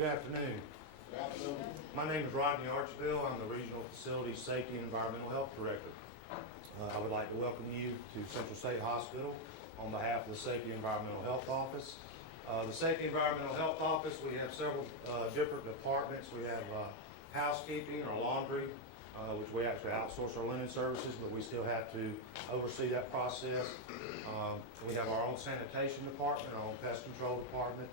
Good afternoon. My name is Rodney Archebelle. I'm the Regional Facilities Safety and Environmental Health Director. I would like to welcome you to Central State Hospital on behalf of the Safety and Environmental Health Office. The Safety and Environmental Health Office, we have several different departments. We have housekeeping or laundry, which we actually outsource our linen services, but we still have to oversee that process. We have our own sanitation department, our own pest control department.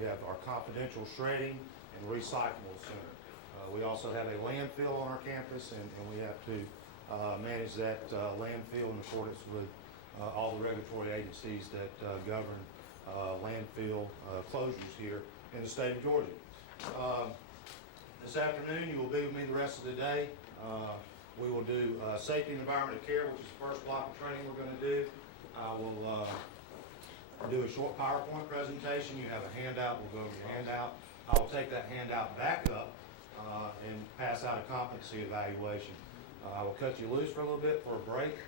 We have our confidential shredding and recyclable center. We also have a landfill on our campus, and we have to manage that landfill in accordance with all the regulatory agencies that govern landfill closures here in the state of Georgia. This afternoon, you will be with me the rest of the day. We will do safety and environmental care, which is the first block of training we're going to do. I will do a short PowerPoint presentation. You have a handout. We'll go over your handout. I will take that handout back up and pass out a competency evaluation. I will cut you loose for a little bit for a break,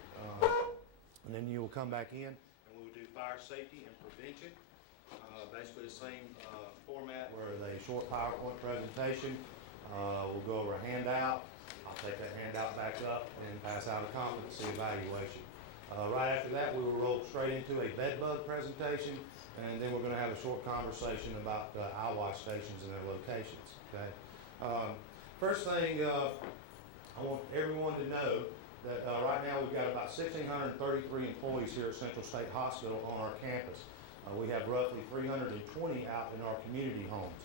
and then you will come back in and we will do fire safety and prevention. Basically the same format where a short PowerPoint presentation. We'll go over a handout. I'll take that handout back up and pass out a competency evaluation. Right after that, we will roll straight into a bed bug presentation, and then we're going to have a short conversation about eye wash stations and their locations. Okay. First thing, I want everyone to know that right now we've got about 1,633 employees here at Central State Hospital on our campus. We have roughly 320 out in our community homes,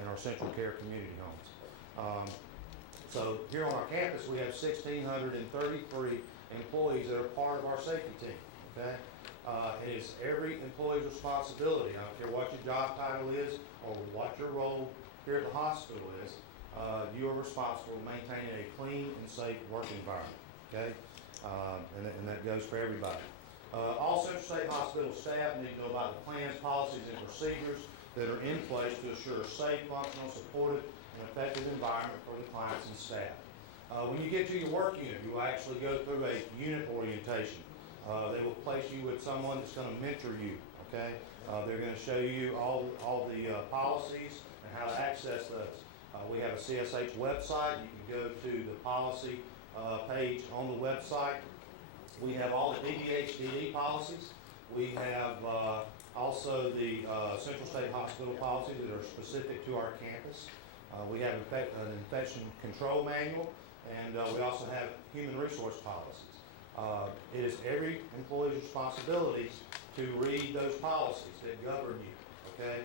in our Central Care community homes. So here on our campus, we have 1,633 employees that are part of our safety team. Okay, it is every employee's responsibility. I don't care what your job title is or what your role here at the hospital is. You are responsible for maintaining a clean and safe work environment. Okay, and that goes for everybody. All Central State Hospital staff need to know about the plans, policies, and procedures that are in place to assure a safe, functional, supportive, and effective environment for the clients and staff. When you get to your work unit, you will actually go through a unit orientation. They will place you with someone that's going to mentor you. Okay, they're going to show you all the policies and how to access those. We have a CSH website. You can go to the policy page on the website. We have all the DBHDD policies. We have also the Central State Hospital policies that are specific to our campus. We have an infection control manual, and we also have human resource policies. It is every employee's responsibility to read those policies that govern you. Okay,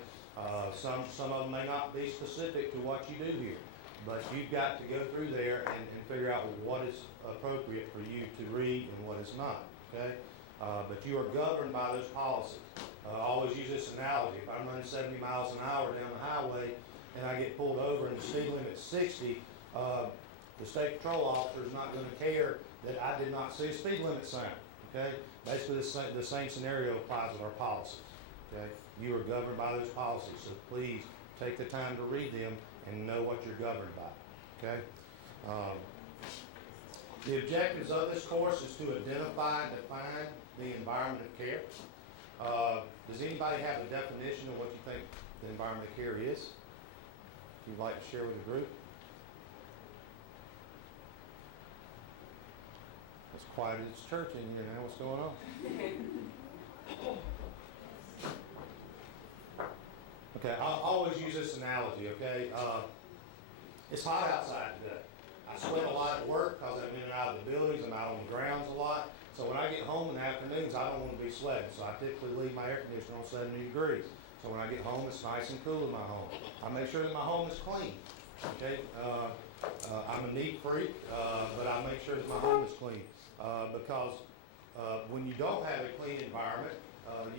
some of them may not be specific to what you do here, but you've got to go through there and figure out what is appropriate for you to read and what is not. Okay, but you are governed by those policies. I always use this analogy. If I'm running 70 miles an hour down the highway and I get pulled over and the speed limit's 60, the state patrol officer is not going to care that I did not see a speed limit sign. Okay, basically the same scenario applies with our policies. Okay, you are governed by those policies, so please take the time to read them and know what you're governed by. Okay. The objectives of this course is to identify and define the environment of care. Does anybody have a definition of what you think the environment of care is? If you'd like to share with the group. It's quiet as church in here now. What's going on? Okay, I'll always use this analogy, okay? It's hot outside today. I sweat a lot at work because I'm in and out of the buildings. I'm out on the grounds a lot. So when I get home in the afternoons, I don't want to be sweating. So I typically leave my air conditioner on 70 degrees. So when I get home, it's nice and cool in my home. I make sure that my home is clean, okay? I'm a neat freak, but I make sure that my home is clean because when you don't have a clean environment,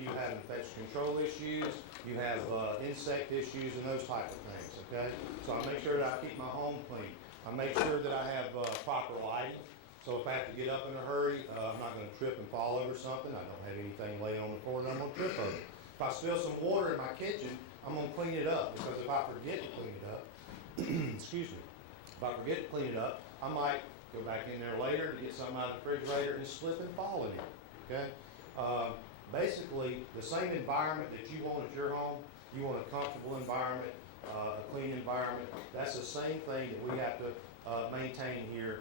you have infection control issues, you have insect issues and those type of things, okay? So I make sure that I keep my home clean. I make sure that I have proper lighting. So if I have to get up in a hurry, I'm not going to trip and fall over something. I don't have anything laying on the floor that I'm going to trip over. If I spill some water in my kitchen, I'm going to clean it up because if I forget to clean it up, excuse me, if I forget to clean it up, I might go back in there later to get something out of the refrigerator and slip and fall in it, okay? Basically, the same environment that you want at your home, you want a comfortable environment, a clean environment. That's the same thing that we have to maintain here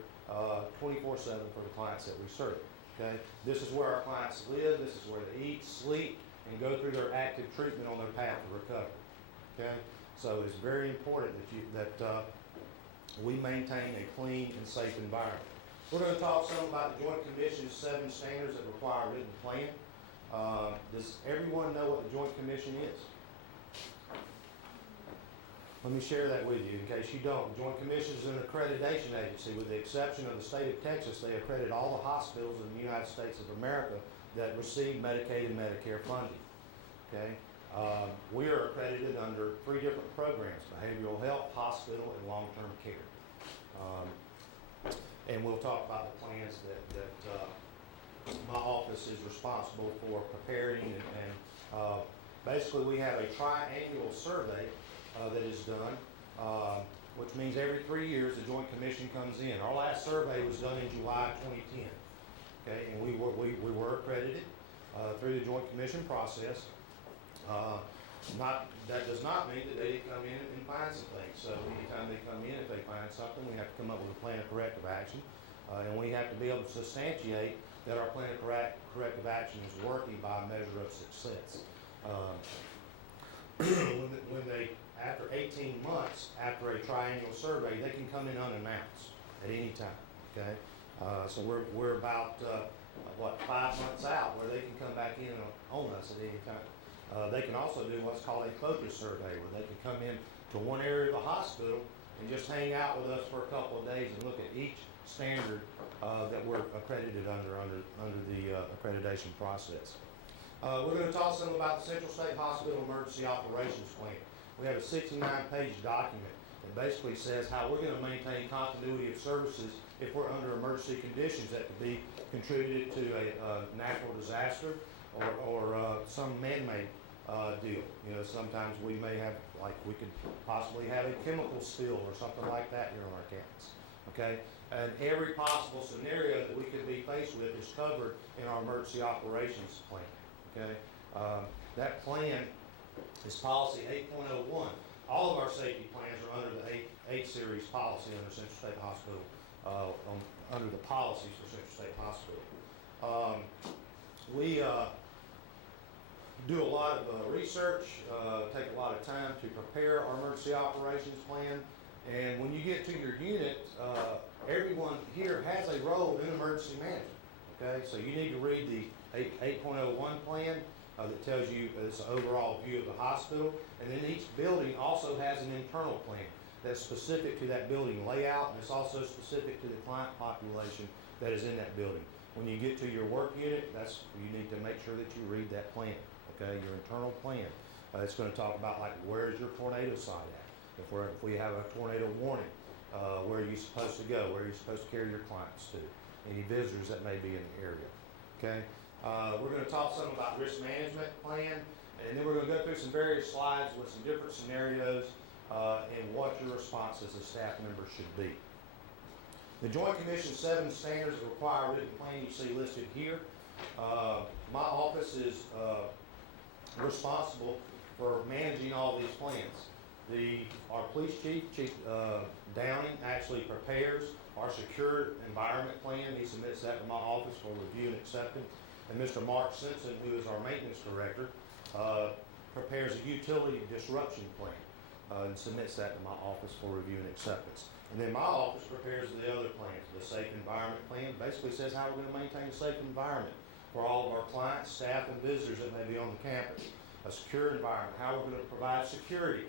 24/7 for the clients that we serve. Okay? This is where our clients live. This is where they eat, sleep, and go through their active treatment on their path to recovery. Okay? So it's very important that we maintain a clean and safe environment. We're going to talk some about the Joint Commission's 7 standards that require a written plan. Does everyone know what the Joint Commission is? Let me share that with you in case you don't. The Joint Commission is an accreditation agency. With the exception of the state of Texas, they accredit all the hospitals in the United States of America that receive Medicaid and Medicare funding. Okay? We are accredited under 3 different programs: behavioral health, hospital, and long-term care. And we'll talk about the plans that my office is responsible for preparing. And basically, we have a triannual survey that is done, which means every 3 years the Joint Commission comes in. Our last survey was done in July 2010. Okay, and we were accredited through the Joint Commission process. That does not mean that they didn't come in and find some things. So anytime they come in, if they find something, we have to come up with a plan of corrective action, and we have to be able to substantiate that our plan of corrective action is working by a measure of success. When they, after 18 months after a triennial survey, they can come in unannounced at any time. Okay, so we're about 5 months out where they can come back in on us at any time. They can also do what's called a focus survey, where they can come in to one area of the hospital and just hang out with us for a couple of days and look at each standard that we're accredited under the accreditation process. We're going to talk some about the Central State Hospital Emergency Operations Plan. We have a 69-page document that basically says how we're going to maintain continuity of services if we're under emergency conditions that could be contributed to a natural disaster or some man-made deal. You know, sometimes we may have, like, we could possibly have a chemical spill or something like that here on our campus. Okay, and every possible scenario that we could be faced with is covered in our emergency operations plan. Okay, that plan is policy 8.01. All of our safety plans are under the 8 series policy under Central State Hospital, under the policies for Central State Hospital. We do a lot of research, take a lot of time to prepare our emergency operations plan. And when you get to your unit, everyone here has a role in emergency management. Okay, so you need to read the 8.01 plan that tells you it's an overall view of the hospital. And then each building also has an internal plan that's specific to that building layout, and it's also specific to the client population that is in that building. When you get to your work unit, you need to make sure that you read that plan. Okay, your internal plan. It's going to talk about, like, where is your tornado site at? If we have a tornado warning, where are you supposed to go? Where are you supposed to carry your clients to? Any visitors that may be in the area. Okay, we're going to talk some about risk management plan, and then we're going to go through some various slides with some different scenarios and what your response as a staff member should be. The Joint Commission 7 standards that require a written plan you see listed here. My office is responsible for managing all these plans. Our police chief, Downing, actually prepares our secure environment plan. He submits that to my office for review and acceptance. And Mr. Mark Simpson, who is our maintenance director, prepares a utility disruption plan and submits that to my office for review and acceptance. And then my office prepares the other plans. The safe environment plan basically says how we're going to maintain a safe environment for all of our clients, staff, and visitors that may be on the campus. A secure environment, how we're going to provide security.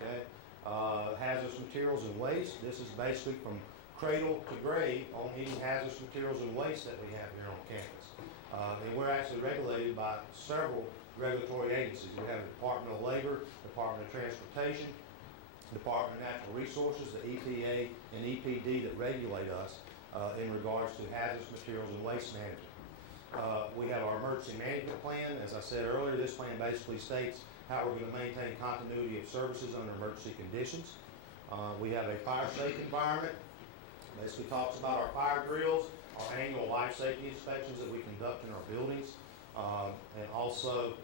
Okay, hazardous materials and waste. This is basically from cradle to grave on any hazardous materials and waste that we have here on campus. And we're actually regulated by several regulatory agencies. We have the Department of Labor, Department of Transportation, Department of Natural Resources, the EPA, and EPD that regulate us in regards to hazardous materials and waste management. We have our emergency management plan. As I said earlier, this plan basically states how we're going to maintain continuity of services under emergency conditions. We have a fire safe environment. Basically talks about our fire drills, our annual life safety inspections that we conduct in our buildings, and also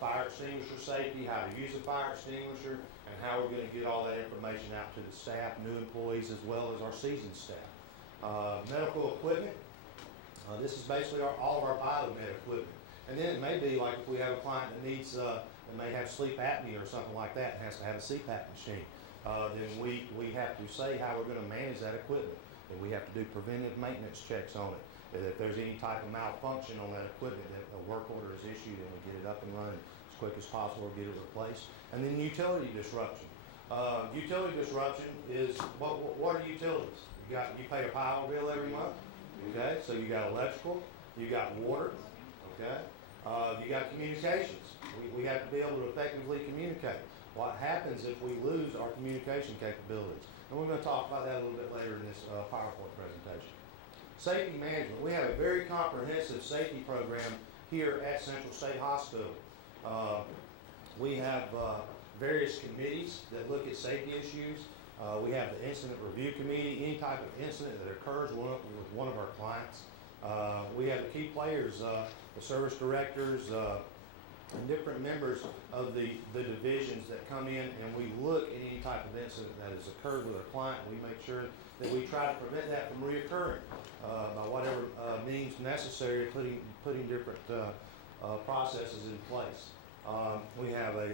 fire extinguisher safety, how to use a fire extinguisher, and how we're going to get all that information out to the staff, new employees, as well as our seasoned staff. Medical equipment. This is basically all of our biomed equipment. And then it may be like if we have a client that needs, that may have sleep apnea or something like that and has to have a CPAP machine, then we have to say how we're going to manage that equipment. And we have to do preventive maintenance checks on it. That if there's any type of malfunction on that equipment, that a work order is issued and we get it up and running as quick as possible, get it replaced. And then utility disruption. Utility disruption is, what are utilities? You pay a power bill every month, okay? So you got electrical, you got water, okay? You got communications. We have to be able to effectively communicate. What happens if we lose our communication capabilities? And we're going to talk about that a little bit later in this PowerPoint presentation. Safety management. We have a very comprehensive safety program here at Central State Hospital. We have various committees that look at safety issues. We have the incident review committee. Any type of incident that occurs with one of our clients. We have the key players, the service directors, and different members of the divisions that come in, and we look at any type of incident that has occurred with a client. We make sure that we try to prevent that from reoccurring by whatever means necessary, putting different processes in place. We have a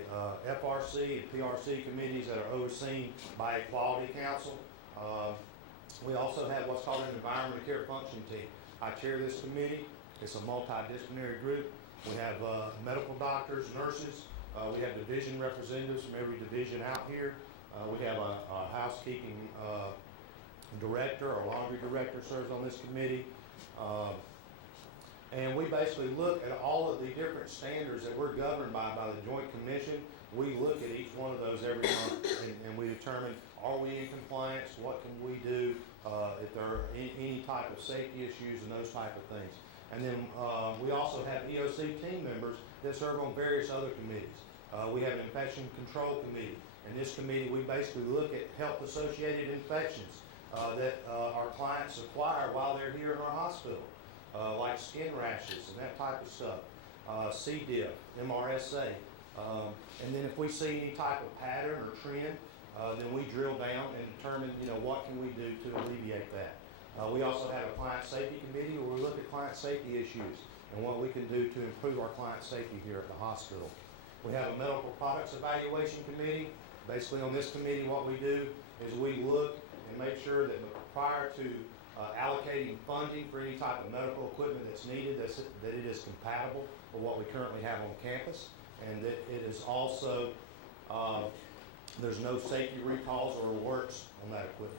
FRC and PRC committees that are overseen by a quality council. We also have what's called an environmental care function team. I chair this committee. It's a multidisciplinary group. We have medical doctors, nurses. We have division representatives from every division out here. We have a housekeeping director or laundry director serves on this committee. And we basically look at all of the different standards that we're governed by the Joint Commission. We look at each one of those every month and we determine, are we in compliance? What can we do if there are any type of safety issues and those type of things. And then we also have EOC team members that serve on various other committees. We have an infection control committee. In this committee, we basically look at health-associated infections that our clients acquire while they're here in our hospital, like skin rashes and that type of stuff, C. diff, MRSA. And then if we see any type of pattern or trend, then we drill down and determine, what can we do to alleviate that. We also have a client safety committee where we look at client safety issues and what we can do to improve our client safety here at the hospital. We have a medical products evaluation committee. Basically on this committee what we do is we look and make sure that prior to allocating funding for any type of medical equipment that's needed, that it is compatible with what we currently have on campus, and that it is also, there's no safety recalls or alerts on that equipment.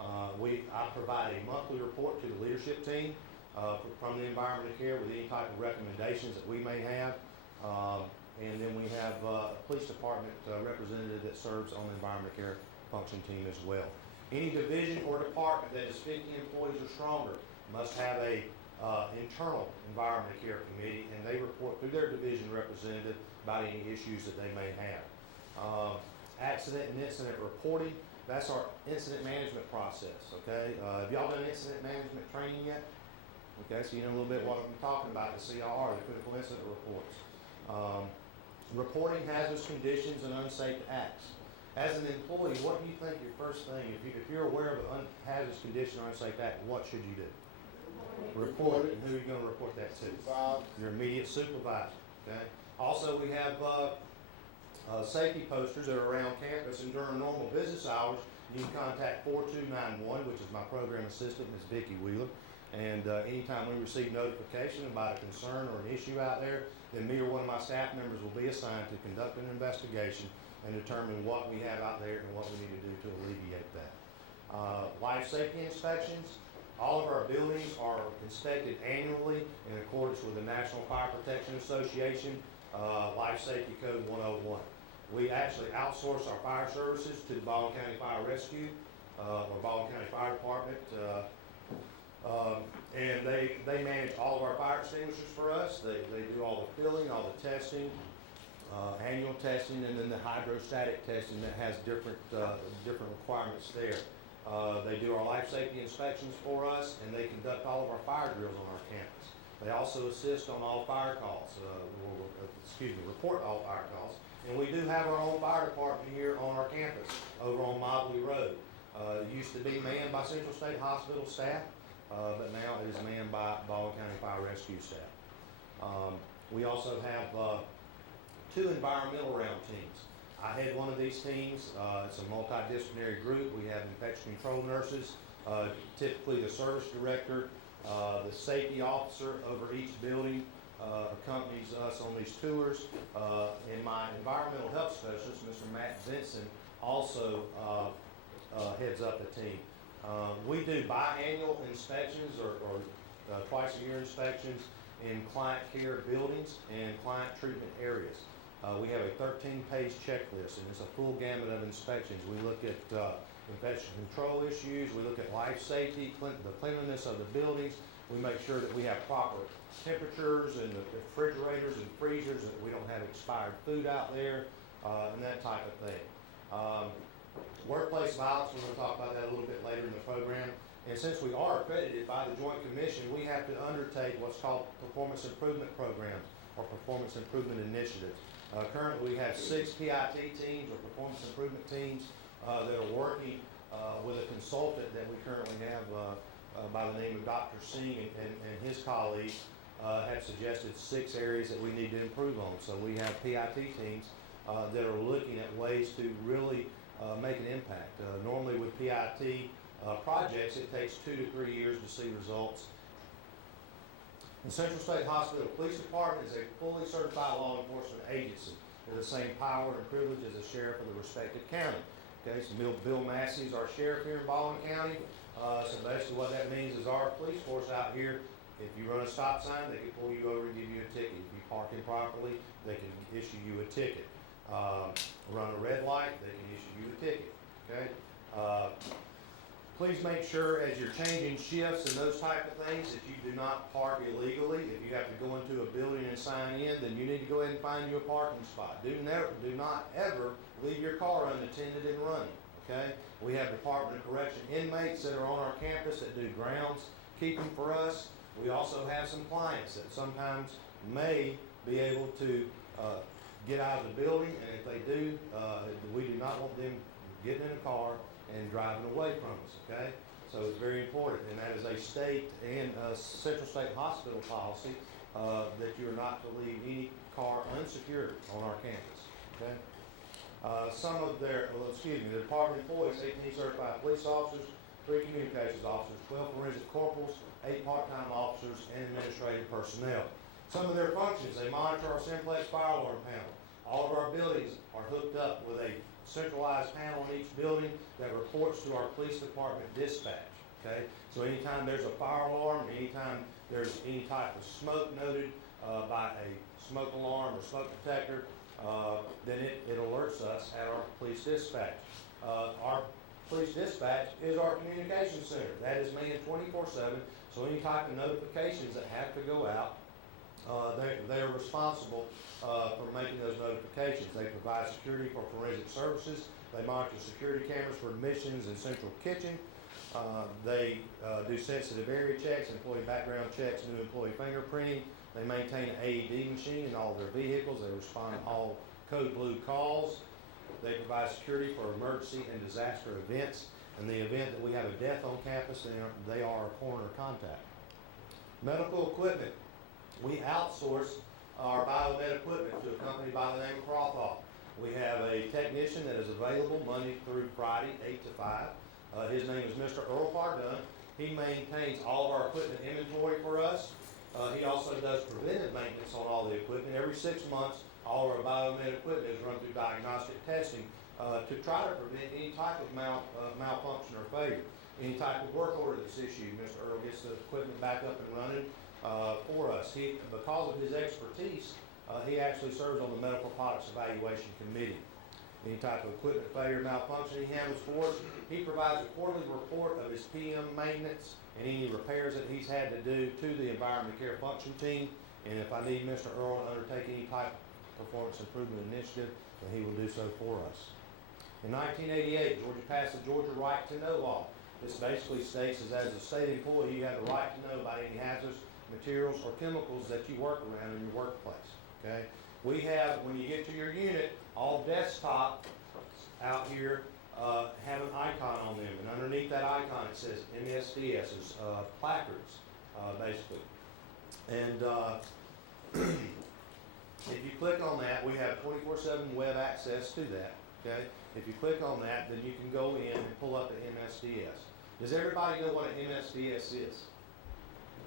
I provide a monthly report to the leadership team from the environmental care with any type of recommendations that we may have. And then we have a police department representative that serves on the environmental care function team as well. Any division or department that is 50 employees or stronger must have a internal environmental care committee, and they report through their division representative about any issues that they may have. Accident and incident reporting. That's our incident management process, okay? Have y'all done incident management training yet? Okay, so you know a little bit what I'm talking about, the CIR, the critical incident reports. Reporting hazardous conditions and unsafe acts. As an employee, what do you think your first thing, if you're aware of an hazardous condition or unsafe act, what should you do? Report it. And who are you going to report that to? Your immediate supervisor, okay? Also, we have safety posters that are around campus, and during normal business hours, you can contact 4291, which is my program assistant, Ms. Vicki Wheeler. And anytime we receive notification about a concern or an issue out there, then me or one of my staff members will be assigned to conduct an investigation and determine what we have out there and what we need to do to alleviate that. Life safety inspections. All of our buildings are inspected annually in accordance with the National Fire Protection Association Life Safety Code 101. We actually outsource our fire services to the Baldwin County Fire Rescue or Baldwin County Fire Department, and they manage all of our fire extinguishers for us. They do all the filling, all the testing, annual testing, and then the hydrostatic testing that has different requirements there. They do our life safety inspections for us, and they conduct all of our fire drills on our campus. They also assist on all fire calls, report all fire calls. And we do have our own fire department here on our campus, over on Mobley Road. It used to be manned by Central State Hospital staff, but now it is manned by Baldwin County Fire Rescue staff. We also have 2 environmental round teams. I head one of these teams. It's a multidisciplinary group. We have infection control nurses, typically the service director, the safety officer over each building accompanies us on these tours, and my environmental health specialist, Mr. Matt Vinson, also heads up the team. We do biannual inspections or twice a year inspections in client care buildings and client treatment areas. We have a 13-page checklist, and it's a full gamut of inspections. We look at infection control issues, we look at life safety, the cleanliness of the buildings. We make sure that we have proper temperatures and the refrigerators and freezers, that we don't have expired food out there, and that type of thing. Workplace violence, we're going to talk about that a little bit later in the program. And since we are accredited by the Joint Commission, we have to undertake what's called performance improvement programs or performance improvement initiatives. Currently, we have 6 PIT teams or performance improvement teams that are working with a consultant that we currently have by the name of Dr. Singh and his colleagues have suggested 6 areas that we need to improve on. So we have PIT teams that are looking at ways to really make an impact. Normally with PIT projects, it takes 2 to 3 years to see results. The Central State Hospital Police Department is a fully certified law enforcement agency with the same power and privilege as the sheriff of the respective county. Okay, so Bill Massey is our sheriff here in Baldwin County. So basically what that means is our police force out here, if you run a stop sign, they can pull you over and give you a ticket. If you park improperly, they can issue you a ticket. Run a red light, they can issue you a ticket. Okay. Please make sure as you're changing shifts and those type of things that you do not park illegally. If you have to go into a building and sign in, then you need to go ahead and find you a parking spot. Do not ever leave your car unattended and running. Okay? We have Department of Correction inmates that are on our campus that do grounds keeping for us. We also have some clients that sometimes may be able to get out of the building, and if they do, we do not want them getting in a car and driving away from us, okay? So it's very important, and that is a state and Central State Hospital policy that you are not to leave any car unsecured on our campus, okay? The department employs 18 certified police officers, 3 communications officers, 12 forensic corporals, 8 part-time officers, and administrative personnel. Some of their functions, they monitor our simplex fire alarm panel. All of our buildings are hooked up with a centralized panel in each building that reports to our police department dispatch, okay? So anytime there's a fire alarm, anytime there's any type of smoke noted by a smoke alarm or smoke detector, then it alerts us at our police dispatch. Our police dispatch is our communication center. That is manned 24/7, so any type of notifications that have to go out, they are responsible for making those notifications. They provide security for forensic services. They monitor security cameras for admissions and central kitchen. They do sensitive area checks, employee background checks, new employee fingerprinting. They maintain an AED machine in all their vehicles. They respond to all code blue calls. They provide security for emergency and disaster events. In the event that we have a death on campus, they are a corner of contact. Medical equipment. We outsource our biomed equipment to a company by the name of Crofthall. We have a technician that is available Monday through Friday, 8 to 5. His name is Mr. Earl Pardun. He maintains all of our equipment inventory for us. He also does preventive maintenance on all the equipment. Every 6 months, all of our biomed equipment is run through diagnostic testing to try to prevent any type of malfunction or failure. Any type of work order that's issued, Mr. Earl gets the equipment back up and running for us. Because of his expertise, he actually serves on the Medical Products Evaluation Committee. Any type of equipment failure, malfunction he handles for us. He provides a quarterly report of his PM maintenance and any repairs that he's had to do to the Environment Care Function Team. And if I need Mr. Earl to undertake any type of performance improvement initiative, then he will do so for us. In 1988, Georgia passed the Georgia Right to Know law. This basically states that as a state employee, you have the right to know about any hazardous materials, or chemicals that you work around in your workplace, okay? We have, when you get to your unit, all desktop out here have an icon on them, and underneath that icon it says MSDS, it's placards, basically. And if you click on that, we have 24/7 web access to that, okay? If you click on that, then you can go in and pull up the MSDS. Does everybody know what an MSDS is?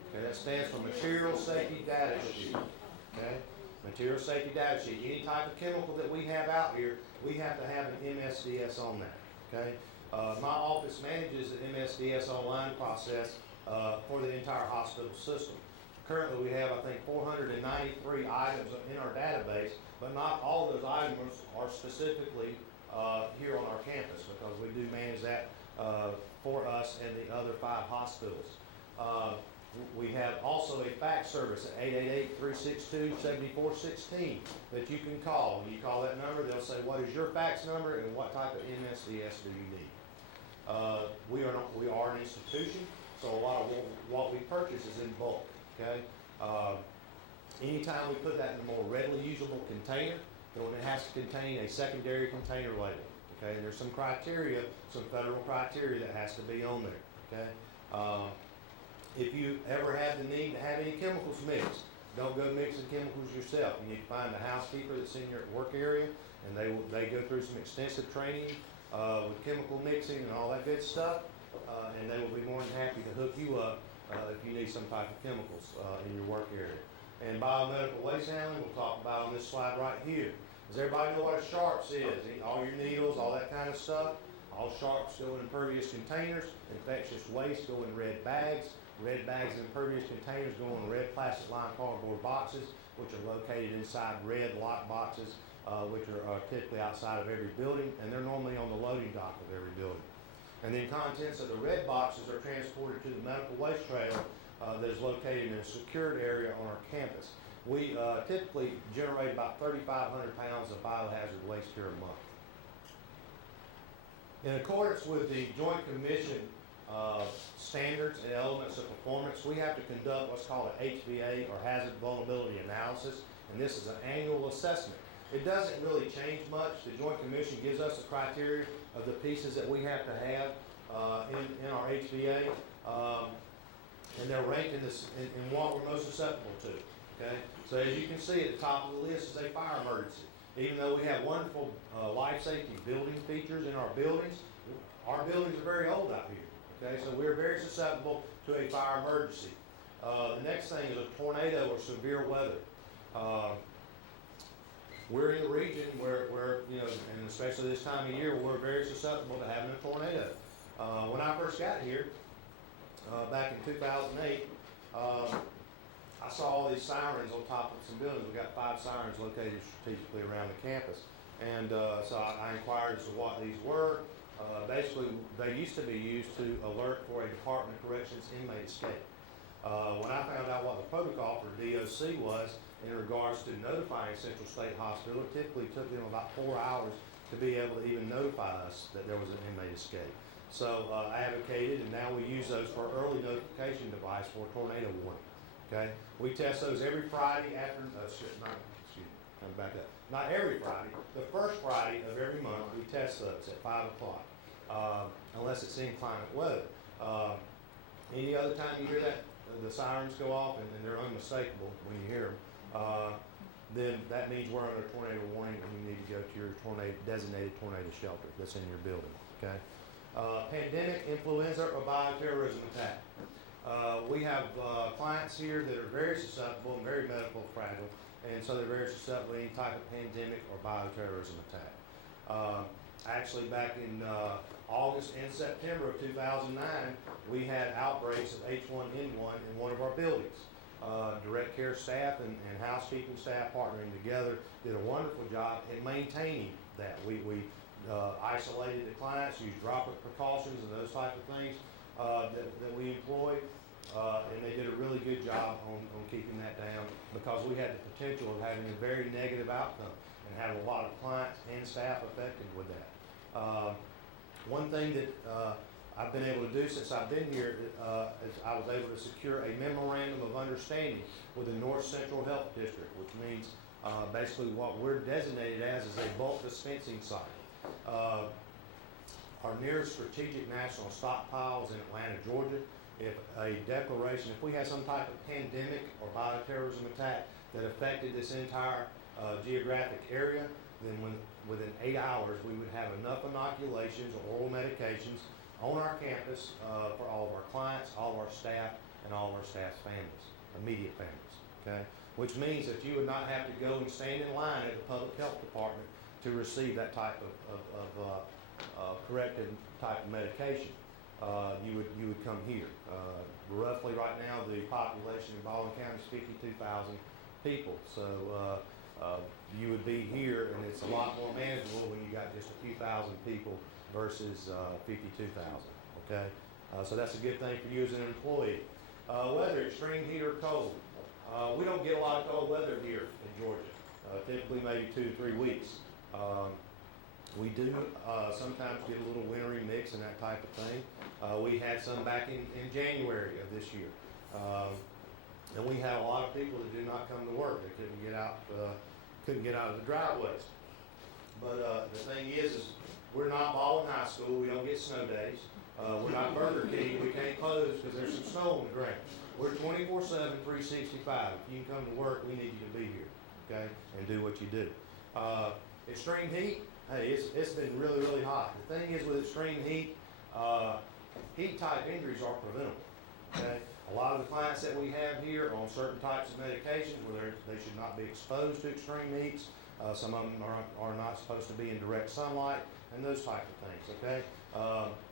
Okay, that stands for Material Safety Data Sheet, okay? Material Safety Data Sheet. Any type of chemical that we have out here, we have to have an MSDS on that, okay? My office manages the MSDS online process for the entire hospital system. Currently, we have, I think, 493 items in our database, but not all those items are specifically here on our campus, because we do manage that for us and the other 5 hospitals. We have also a fax service at 888-362-7416 that you can call. When you call that number, they'll say, what is your fax number and what type of MSDS do you need? We are an institution, so a lot of what we purchase is in bulk. Okay. Anytime we put that in a more readily usable container, then it has to contain a secondary container label. Okay. And there's some criteria, some federal criteria that has to be on there. Okay. If you ever have the need to have any chemicals mixed, don't go mixing chemicals yourself. You need to find a housekeeper that's in your work area, and they go through some extensive training with chemical mixing and all that good stuff, and they will be more than happy to hook you up if you need some type of chemicals in your work area. And biomedical waste handling, we'll talk about on this slide right here. Does everybody know what a sharps is? All your needles, all that kind of stuff. All sharps go in impervious containers. Infectious waste go in red bags. Red bags and impervious containers go in red plastic lined cardboard boxes, which are located inside red lock boxes, which are typically outside of every building, and they're normally on the loading dock of every building. And then contents of the red boxes are transported to the medical waste trailer that is located in a secured area on our campus. We typically generate about 3,500 pounds of biohazard waste here a month. In accordance with the Joint Commission standards and elements of performance, we have to conduct what's called an HVA, or Hazard Vulnerability Analysis, and this is an annual assessment. It doesn't really change much. The Joint Commission gives us the criteria of the pieces that we have to have in our HVA, and they're ranked in what we're most susceptible to. Okay, so as you can see at the top of the list is a fire emergency. Even though we have wonderful life safety building features in our buildings are very old out here. Okay, so we're very susceptible to a fire emergency. The next thing is a tornado or severe weather. We're in a region where and especially this time of year, we're very susceptible to having a tornado. When I first got here, back in 2008, I saw all these sirens on top of some buildings. We got 5 sirens located strategically around the campus. And so I inquired as to what these were. Basically, they used to be used to alert for a Department of Corrections inmate escape. When I found out what the protocol for DOC was in regards to notifying Central State Hospital, it typically took them about 4 hours to be able to even notify us that there was an inmate escape. So I advocated, and now we use those for early notification device for tornado warning. Okay, we test those every Friday after. Not every Friday. The first Friday of every month, we test those at 5 o'clock, unless it's inclement weather. Any other time you hear that the sirens go off and they're unmistakable when you hear them, then that means we're under tornado warning, and you need to go to your designated tornado shelter that's in your building. Okay. Pandemic, influenza, or bioterrorism attack. We have clients here that are very susceptible and very medical fragile, and so they're very susceptible to any type of pandemic or bioterrorism attack. Actually, back in August and September of 2009, we had outbreaks of H1N1 in one of our buildings. Direct care staff and housekeeping staff partnering together did a wonderful job in maintaining that. We isolated the clients, used droplet precautions and those type of things that we employ, and they did a really good job on keeping that down, because we had the potential of having a very negative outcome and having a lot of clients and staff affected with that. One thing that I've been able to do since I've been here is I was able to secure a memorandum of understanding with the North Central Health District, which means basically what we're designated as is a bulk dispensing site. Our nearest strategic national stockpile is in Atlanta, Georgia. If a declaration, if we had some type of pandemic or bioterrorism attack that affected this entire geographic area, then within 8 hours we would have enough inoculations or oral medications on our campus for all of our clients, all of our staff, and all of our staff's families, immediate families, okay? Which means that you would not have to go and stand in line at the public health department to receive that type of corrective type of medication. You would come here. Roughly right now, the population in Baldwin County is 52,000 people. So you would be here, and it's a lot more manageable when you got just a few thousand people versus 52,000. Okay, so that's a good thing for you as an employee. Weather, extreme heat or cold. We don't get a lot of cold weather here in Georgia. Typically, maybe 2 to 3 weeks. We do sometimes get a little wintry mix and that type of thing. We had some back in January of this year. And we had a lot of people that did not come to work. They couldn't get out of the driveways. But the thing is we're not Baldwin High School. We don't get snow days. We're not Burger King. We can't close because there's some snow on the ground. We're 24/7, 365. If you can come to work, we need you to be here, okay, and do what you do. Extreme heat. Hey, it's been really, really hot. The thing is with extreme heat, heat-type injuries are preventable. Okay, a lot of the clients that we have here are on certain types of medications where they should not be exposed to extreme heats. Some of them are not supposed to be in direct sunlight and those type of things. Okay,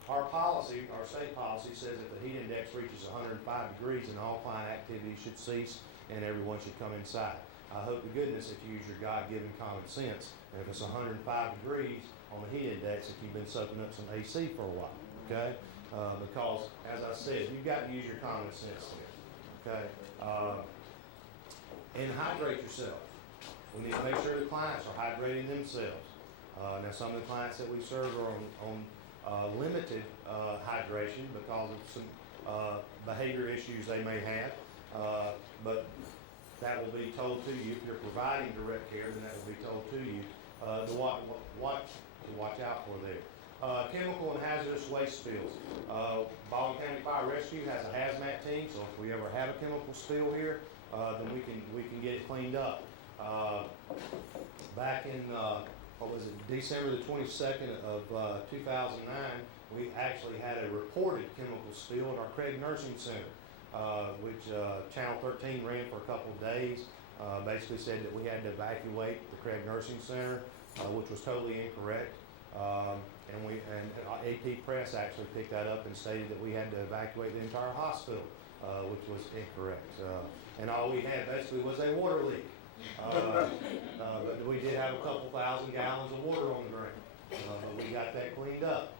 our policy, our state policy, says if the heat index reaches 105 degrees, then all client activity should cease and everyone should come inside. I hope to goodness if you use your God-given common sense, and if it's 105 degrees on the heat index, if you've been soaking up some AC for a while, okay? Because, as I said, you've got to use your common sense here, okay? And hydrate yourself. We need to make sure the clients are hydrating themselves. Now, some of the clients that we serve are on limited hydration because of some behavior issues they may have, but that will be told to you. If you're providing direct care, then that will be told to you to watch out for there. Chemical and hazardous waste spills. Baldwin County Fire Rescue has a hazmat team, so if we ever have a chemical spill here, then we can get it cleaned up. Back in December the 22nd of 2009, we actually had a reported chemical spill at our Craig Nursing Center. Which Channel 13 ran for a couple of days, basically said that we had to evacuate the Craig Nursing Center, which was totally incorrect. And AP Press actually picked that up and stated that we had to evacuate the entire hospital, which was incorrect. And all we had basically was a water leak. But we did have a couple thousand gallons of water on the ground. But we got that cleaned up.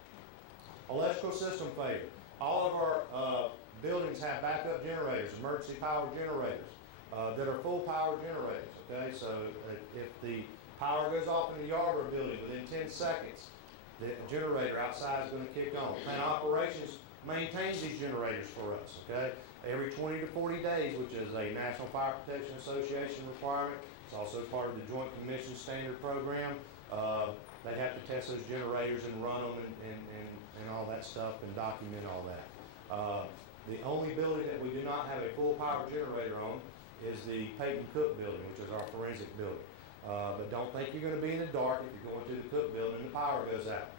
Electrical system failure. All of our buildings have backup generators, emergency power generators, that are full power generators, okay? So if the power goes off in the yard of a building within 10 seconds, the generator outside is going to kick on. Plant operations maintains these generators for us, okay? Every 20 to 40 days, which is a National Fire Protection Association requirement. It's also part of the Joint Commission Standard Program. They have to test those generators and run them and all that stuff and document all that. The only building that we do not have a full power generator on is the Peyton Cook building, which is our forensic building. But don't think you're going to be in the dark if you're going to the Cook building and the power goes out.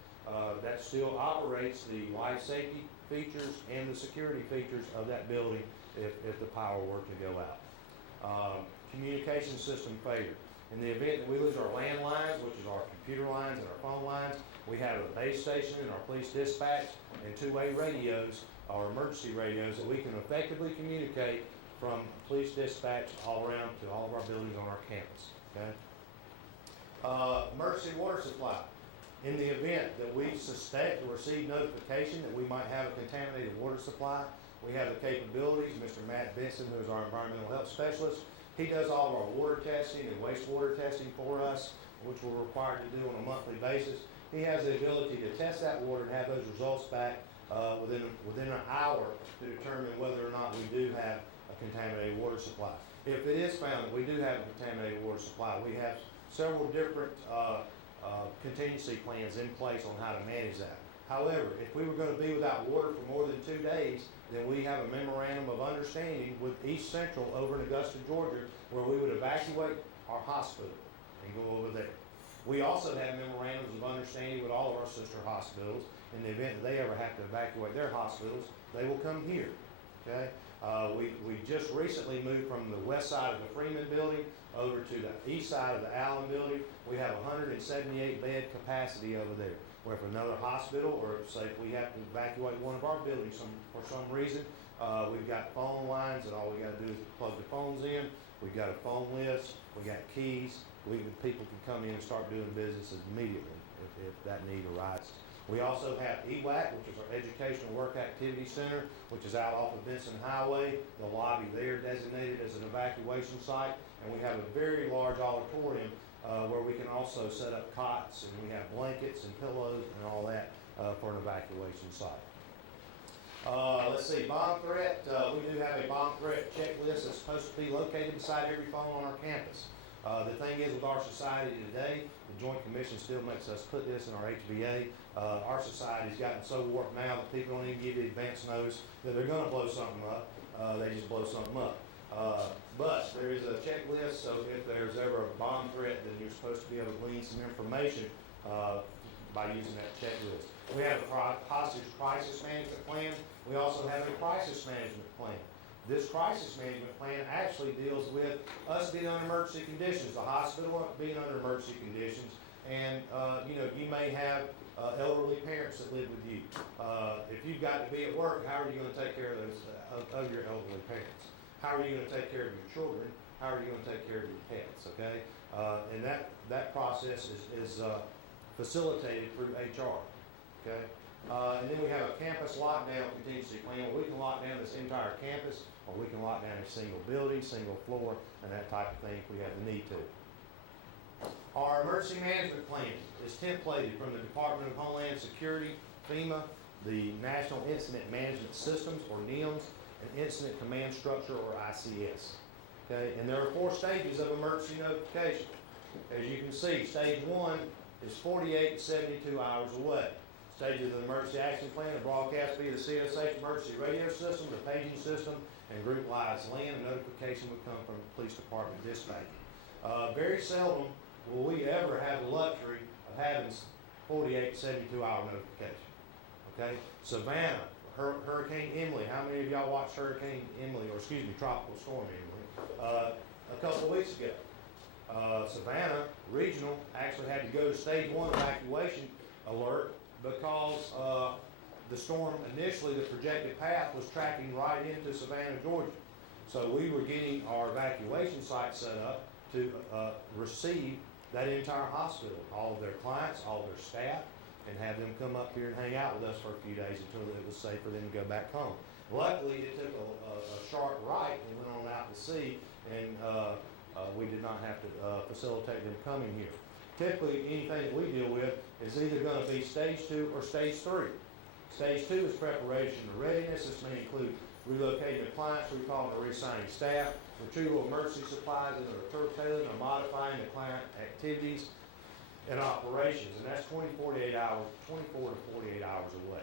That still operates the life safety features and the security features of that building if the power were to go out. Communication system failure. In the event that we lose our landlines, which is our computer lines and our phone lines, we have a base station and our police dispatch and two-way radios, our emergency radios, that we can effectively communicate from police dispatch all around to all of our buildings on our campus. Okay? Emergency water supply. In the event that we suspect or receive notification that we might have a contaminated water supply, we have the capabilities. Mr. Matt Benson, who is our environmental health specialist, he does all of our water testing and wastewater testing for us, which we're required to do on a monthly basis. He has the ability to test that water and have those results back within an hour to determine whether or not we do have a contaminated water supply. If it is found that we do have a contaminated water supply, we have several different contingency plans in place on how to manage that. However, if we were going to be without water for more than 2 days, then we have a memorandum of understanding with East Central over in Augusta, Georgia, where we would evacuate our hospital and go over there. We also have memorandums of understanding with all of our sister hospitals. In the event that they ever have to evacuate their hospitals, they will come here, okay? We just recently moved from the west side of the Freeman building over to the east side of the Allen building. We have 178 bed capacity over there. Where if another hospital, or say if we have to evacuate one of our buildings for some reason, we've got phone lines and all we gotta do is plug the phones in. We've got a phone list, we got keys. People can come in and start doing business immediately if that need arises. We also have EWAC, which is our Educational Work Activity Center, which is out off of Benson Highway. The lobby there designated as an evacuation site. And we have a very large auditorium where we can also set up cots, and we have blankets and pillows and all that for an evacuation site. Let's see, bomb threat. We do have a bomb threat checklist that's supposed to be located beside every phone on our campus. The thing is with our society today, the Joint Commission still makes us put this in our HBA. Our society's gotten so warped now that people don't even give you advance notice that they're gonna blow something up. They just blow something up. But there is a checklist, so if there's ever a bomb threat, then you're supposed to be able to glean some information by using that checklist. We have a hostage crisis management plan. We also have a crisis management plan. This crisis management plan actually deals with us being under emergency conditions, the hospital being under emergency conditions, and you may have elderly parents that live with you. If you've got to be at work, how are you going to take care of those of your elderly parents? How are you going to take care of your children? How are you going to take care of your pets? Okay, and that process is facilitated through HR. Okay, and then we have a campus lockdown contingency plan where we can lock down this entire campus, or we can lock down a single building, single floor, and that type of thing if we have the need to. Our emergency management plan is templated from the Department of Homeland Security, FEMA, the National Incident Management Systems, or NIMS, and Incident Command Structure, or ICS. Okay, and there are 4 stages of emergency notification. As you can see, stage 1 is 48 to 72 hours away. Stages of the emergency action plan are broadcast via the CSH emergency radio system, the paging system, and group lives land. A notification would come from the police department dispatch. Very seldom will we ever have the luxury of having 48 to 72 hour notification. Okay, Savannah, Hurricane Emily. How many of y'all watched Hurricane Emily, or excuse me, Tropical Storm Emily, a couple of weeks ago? Savannah Regional actually had to go to stage 1 evacuation alert because the storm initially, the projected path was tracking right into Savannah, Georgia. So we were getting our evacuation site set up to receive that entire hospital, all of their clients, all of their staff, and have them come up here and hang out with us for a few days until it was safe for them to go back home. Luckily, it took a sharp right and went on out to sea, and we did not have to facilitate them coming here. Typically, anything that we deal with is either going to be stage 2 or stage 3. Stage 2 is preparation and readiness. This may include relocating the clients, recalling or reassigning staff, retrieval of emergency supplies into the curtailing or modifying the client activities and operations, and that's 24 to 48 hours away.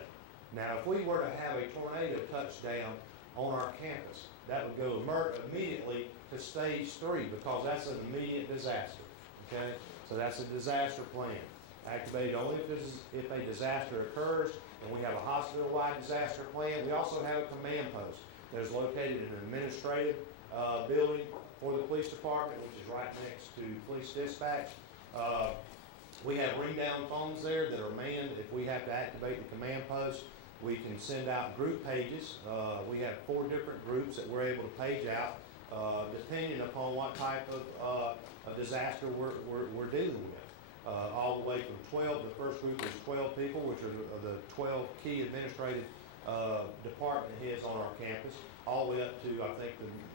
Now, if we were to have a tornado touchdown on our campus, that would go immediately to stage 3 because that's an immediate disaster. Okay, so that's a disaster plan. Activated only if a disaster occurs, and we have a hospital-wide disaster plan. We also have a command post that is located in an administrative building for the police department, which is right next to police dispatch. We have ring-down phones there that are manned. If we have to activate the command post, we can send out group pages. We have 4 different groups that we're able to page out, depending upon what type of disaster we're dealing with. All the way from 12, the first group is 12 people, which are the 12 key administrative department heads on our campus, all the way up to, I think,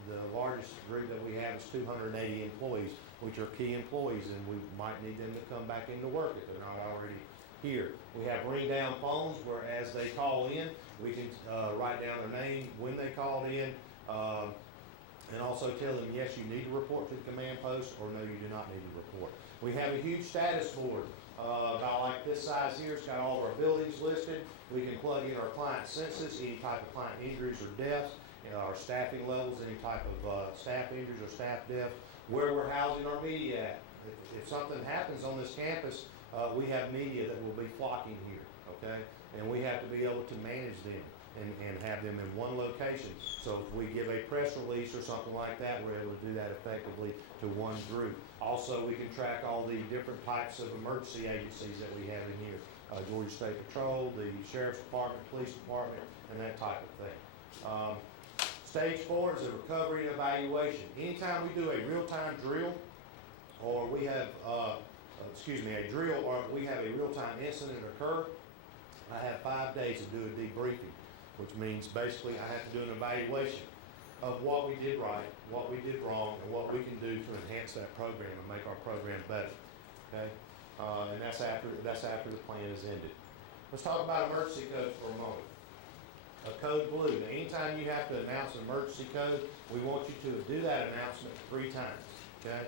the largest group that we have is 280 employees, which are key employees, and we might need them to come back into work if they're not already here. We have ring down phones where as they call in, we can write down their name, when they called in, and also tell them, yes, you need to report to the command post, or no, you do not need to report. We have a huge status board, about like this size here. It's got all of our buildings listed. We can plug in our client census, any type of client injuries or deaths, our staffing levels, any type of staff injuries or staff deaths, where we're housing our media at. If something happens on this campus, we have media that will be flocking here, okay? And we have to be able to manage them and have them in one location. So if we give a press release or something like that, we're able to do that effectively to one group. Also, we can track all the different types of emergency agencies that we have in here. Georgia State Patrol, the Sheriff's Department, Police Department, and that type of thing. Stage 4 is a recovery and evaluation. Anytime we do a real-time drill, or we have, a drill, or we have a real-time incident occur, I have 5 days to do a debriefing, which means basically I have to do an evaluation of what we did right, what we did wrong, and what we can do to enhance that program and make our program better. Okay, and that's after the plan is ended. Let's talk about emergency codes for a moment. A code blue. Now, anytime you have to announce an emergency code, we want you to do that announcement 3 times. Okay.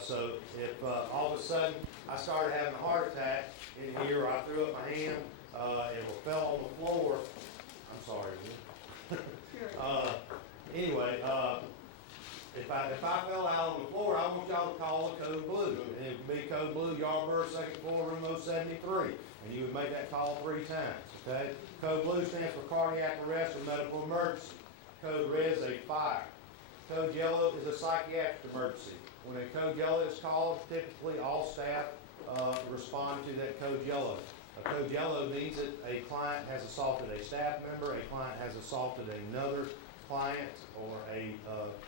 So if all of a sudden I started having a heart attack in here, or I threw up my hand, and fell on the floor, I'm sorry. Anyway, if I fell out on the floor, I want y'all to call a code blue. And it would be code blue, Yardbird, 2nd floor, room 073. And you would make that call 3 times, okay? Code blue stands for cardiac arrest or medical emergency. Code red is a fire. Code yellow is a psychiatric emergency. When a code yellow is called, typically all staff respond to that code yellow. A code yellow means that a client has assaulted a staff member, a client has assaulted another client, or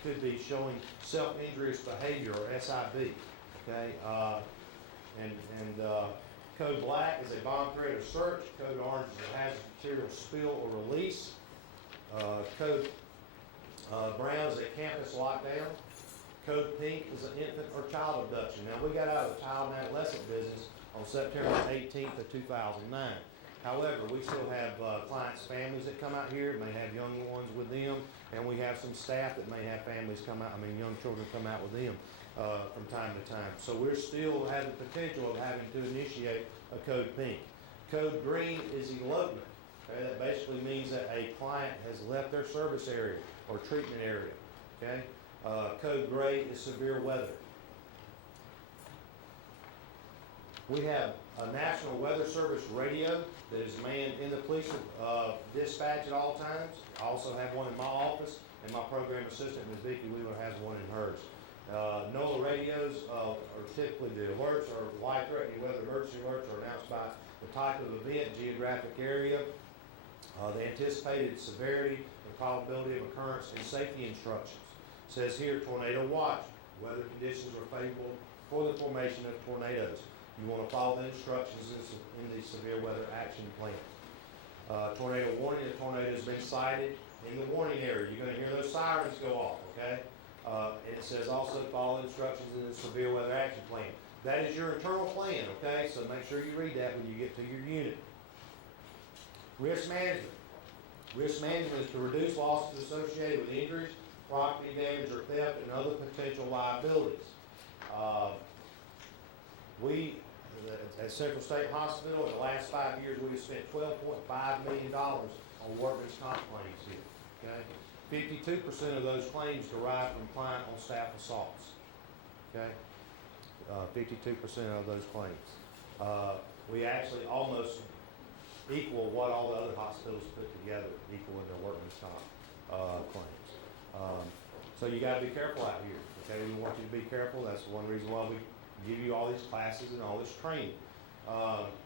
could be showing self-injurious behavior, or SIB. Okay, code black is a bomb threat or search. Code orange is a hazardous material spill or release. Code brown is a campus lockdown. Code pink is an infant or child abduction. Now, we got out of the child and adolescent business on September 18th of 2009. However, we still have clients' families that come out here, may have young ones with them, and we have some staff that may have families come out, young children come out with them from time to time. So we're still have the potential of having to initiate a code pink. Code green is elopement. Okay? That basically means that a client has left their service area or treatment area. Okay? Code gray is severe weather. We have a National Weather Service radio that is manned in the police dispatch at all times. I also have one in my office, and my program assistant, Ms. Vicki Wheeler, has one in hers. NOAA radios are typically the alerts or life-threatening weather emergency alerts are announced by the type of event, geographic area, the anticipated severity, the probability of occurrence, and safety instructions. It says here, tornado watch. Weather conditions are favorable for the formation of tornadoes. You want to follow the instructions in the severe weather action plan. Tornado warning, a tornado has been sighted in the warning area. You're going to hear those sirens go off, okay? It says also follow instructions in the severe weather action plan. That is your internal plan, okay? So make sure you read that when you get to your unit. Risk management. Risk management is to reduce losses associated with injuries, property damage, or theft, and other potential liabilities. We, at Central State Hospital, in the last 5 years, we have spent $12.5 million on workman's comp claims here. Okay, 52% of those claims derive from client on staff assaults. Okay, 52% of those claims. We actually almost equal what all the other hospitals put together, equal in their workman's comp claims. So you got to be careful out here. Okay, we want you to be careful. That's one reason why we give you all these classes and all this training.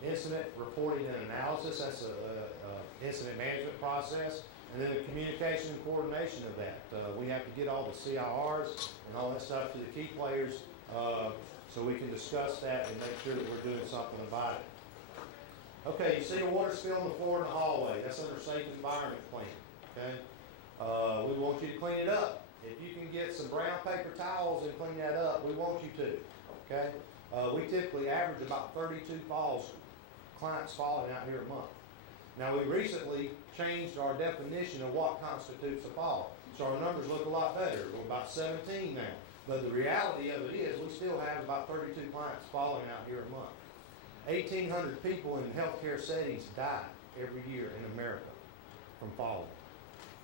Incident reporting and analysis, that's a incident management process. And then the communication and coordination of that. We have to get all the CIRs and all that stuff to the key players so we can discuss that and make sure that we're doing something about it. Okay, you see a water spill on the floor in the hallway. That's under safe environment plan. Okay, we want you to clean it up. If you can get some brown paper towels and clean that up, we want you to. Okay, we typically average about 32 falls clients falling out here a month. Now, we recently changed our definition of what constitutes a fall. So our numbers look a lot better. We're about 17 now. But the reality of it is we still have about 32 clients falling out here a month. 1,800 people in healthcare settings die every year in America from falling.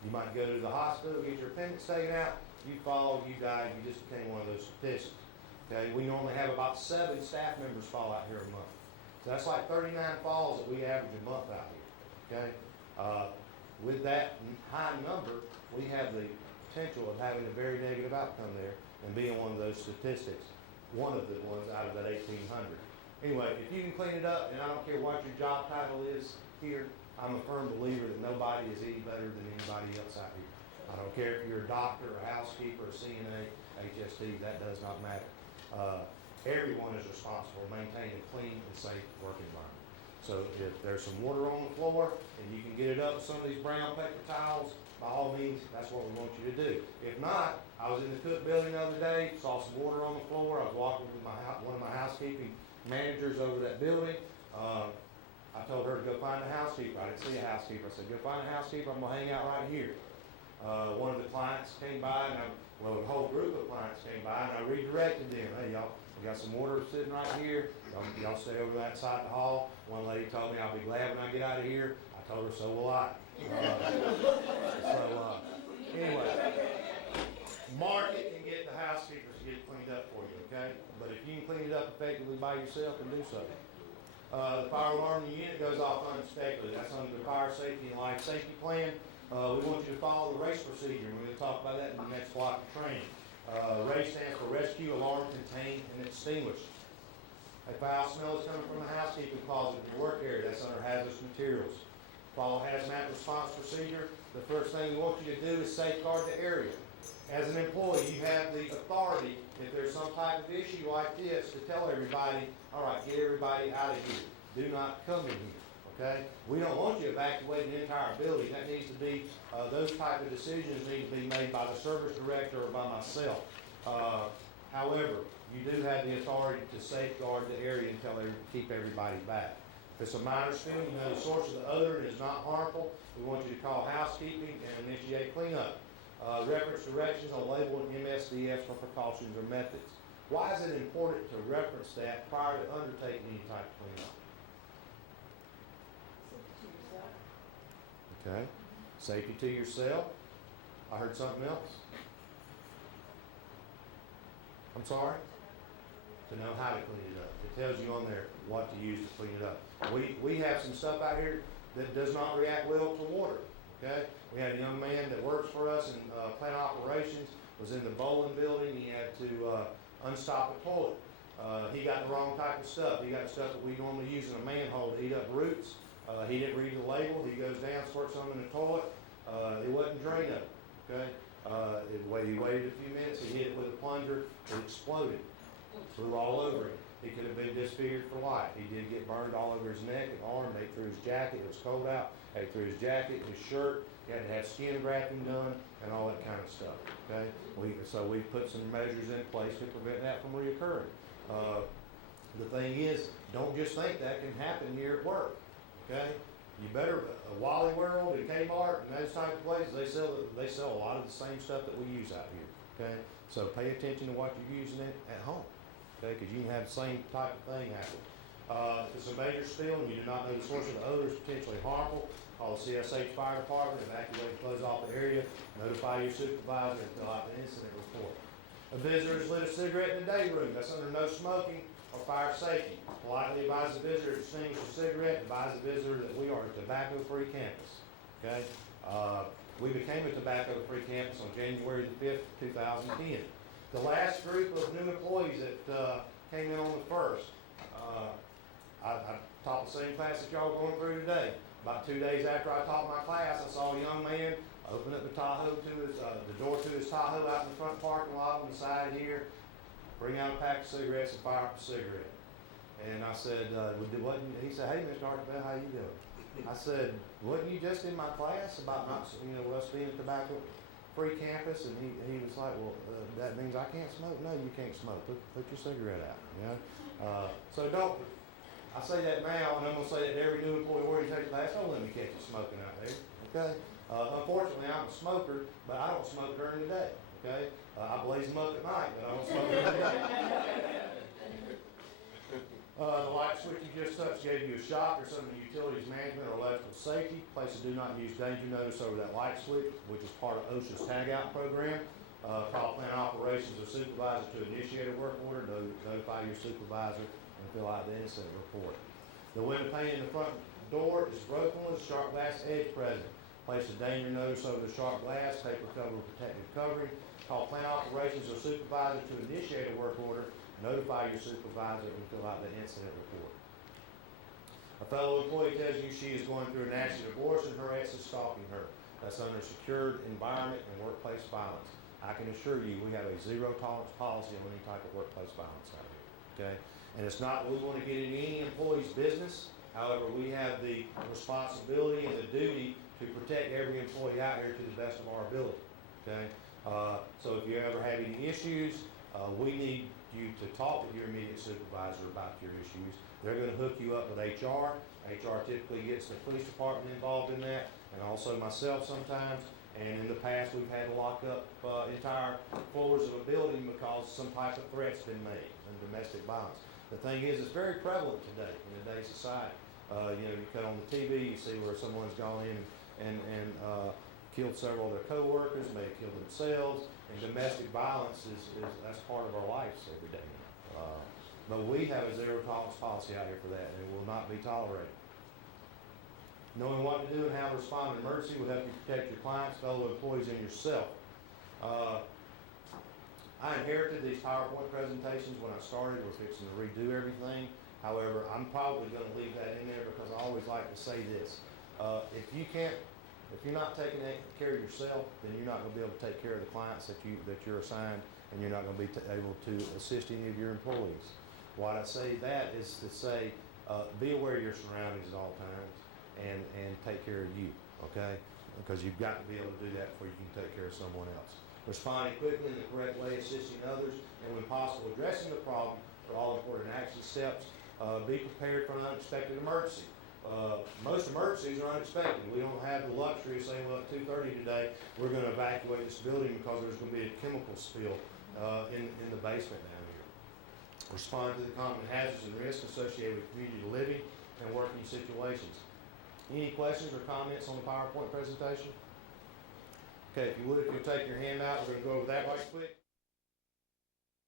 You might go to the hospital, get your appendix taken out, you fall, you die, you just became one of those statistics. Okay, we normally have about 7 staff members fall out here a month. So that's like 39 falls that we average a month out here. Okay, with that high number, we have the potential of having a very negative outcome there and being one of those statistics, one of the ones out of that 1,800. Anyway, if you can clean it up, and I don't care what your job title is here, I'm a firm believer that nobody is any better than anybody else out here. I don't care if you're a doctor, a housekeeper, a CNA, HST, that does not matter. Everyone is responsible for maintaining a clean and safe work environment. So if there's some water on the floor and you can get it up with some of these brown paper towels, by all means, that's what we want you to do. If not, I was in the cook building the other day, saw some water on the floor. I was walking with one of my housekeeping managers over that building. I told her to go find a housekeeper. I didn't see a housekeeper. I said, go find a housekeeper. I'm going to hang out right here. One of the clients came by, and the whole group of clients came by, and I redirected them. Hey, y'all, we got some water sitting right here. Y'all stay over that side of the hall. One lady told me, I'll be glad when I get out of here. I told her, so will I. Anyway, mark it and get the housekeepers to get it cleaned up for you, okay? But if you can clean it up effectively by yourself, then do so. The fire alarm unit goes off unexpectedly. That's under the fire safety and life safety plan. We want you to follow the RACE procedure. We're going to talk about that in the next block of training. RACE stands for Rescue, Alarm, Contain, and Extinguish. A foul smell is coming from the housekeeping closet in your work area. That's under hazardous materials. Follow hazmat response procedure. The first thing we want you to do is safeguard the area. As an employee, you have the authority, if there's some type of issue like this, to tell everybody, all right, get everybody out of here. Do not come in here, okay? We don't want you evacuating the entire building. That needs to be, those type of decisions need to be made by the service director or by myself. However, you do have the authority to safeguard the area and keep everybody back. If it's a minor spill, you know the source of the odor is not harmful. We want you to call housekeeping and initiate cleanup. Reference directions on label and MSDS for precautions or methods. Why is it important to reference that prior to undertaking any type of cleanup? Okay. Safety to yourself. I heard something else. I'm sorry? To know how to clean it up. It tells you on there what to use to clean it up. We have some stuff out here that does not react well to water. Okay? We had a young man that works for us in plant operations, was in the bowling building. He had to unstop a toilet. He got the wrong type of stuff. He got stuff that we normally use in a manhole to eat up roots. He didn't read the label. He goes down, squirts some in the toilet. It wasn't drainable. Okay? He waited a few minutes. He hit it with a plunger. It exploded. Flew all over him. He could have been disfigured for life. He did get burned all over his neck and arm. They threw his jacket. It was cold out. They threw his jacket, his shirt. He had to have skin grafting done and all that kind of stuff. Okay. So we put some measures in place to prevent that from reoccurring. The thing is, don't just think that can happen here at work. Okay. You better Wally World and Kmart and those type of places. They sell a lot of the same stuff that we use out here. Okay. So pay attention to what you're using it at home. Okay, because you can have the same type of thing happen. If it's a major spill and you do not know the source of the odor is potentially harmful, call the CSH Fire Department, evacuate and close off the area, notify your supervisor, and fill out the incident report. A visitor has lit a cigarette in the day room. That's under no smoking or fire safety. Politely advise the visitor to extinguish the cigarette. Advise the visitor that we are a tobacco-free campus. Okay? We became a tobacco-free campus on January the 5th, 2010. The last group of new employees that came in on the 1st, I taught the same class that y'all are going through today. About 2 days after I taught my class, I saw a young man open up the Tahoe to the door to his Tahoe out in the front parking lot on the side here, bring out a pack of cigarettes and fire up a cigarette. And I said, he said, hey, Mr. Archebelle, how you doing? I said, wasn't you just in my class about not, us being a tobacco-free campus? And he was like, well, that means I can't smoke? No, you can't smoke. Put your cigarette out, So I say that now, and I'm gonna say that to every new employee orientation class, don't let me catch you smoking out there, okay? Unfortunately, I'm a smoker, but I don't smoke during the day, okay? I blaze them up at night, but I don't smoke during the day. The light switch you just touched gave you a shock or some of the utilities management or electrical safety. Place a do not use danger notice over that light switch, which is part of OSHA's tagout program. Call plant operations or supervisor to initiate a work order, notify your supervisor, and fill out the incident report. The window pane in the front door is broken with a sharp glass edge present. Place a danger notice over the sharp glass, paper cover with protective covering. Call plant operations or supervisor to initiate a work order, notify your supervisor, and fill out the incident report. A fellow employee tells you she is going through a nasty divorce and her ex is stalking her. That's under secured environment and workplace violence. I can assure you we have a zero tolerance policy on any type of workplace violence out here, okay? And it's not that we want to get into any employee's business. However, we have the responsibility and the duty to protect every employee out here to the best of our ability, okay? So if you ever have any issues, we need you to talk with your immediate supervisor about your issues. They're going to hook you up with HR. HR typically gets the police department involved in that, and also myself sometimes. And in the past, we've had to lock up entire floors of a building because some type of threat's been made and domestic violence. The thing is, it's very prevalent today in today's society. You know, you cut on the TV, you see where someone's gone in and killed several of their coworkers, may have killed themselves, and domestic violence that's part of our lives every day. But we have a zero tolerance policy out here for that, and it will not be tolerated. Knowing what to do and how to respond to an emergency will help you protect your clients, fellow employees, and yourself. I inherited these PowerPoint presentations when I started. We're fixing to redo everything. However, I'm probably going to leave that in there because I always like to say this. If you're not taking care of yourself, then you're not going to be able to take care of the clients that you're assigned, and you're not going to be able to assist any of your employees. Why I say that is to say, be aware of your surroundings at all times. And take care of you, okay? Because you've got to be able to do that before you can take care of someone else. Responding quickly in the correct way, assisting others, and when possible, addressing the problem for all important action steps. Be prepared for an unexpected emergency. Most emergencies are unexpected. We don't have the luxury of saying, well, at 2:30 today, we're going to evacuate this building because there's going to be a chemical spill in the basement down here. Respond to the common hazards and risks associated with community living and working situations. Any questions or comments on the PowerPoint presentation? Okay, if you'll take your hand out, we're going to go over that right quick.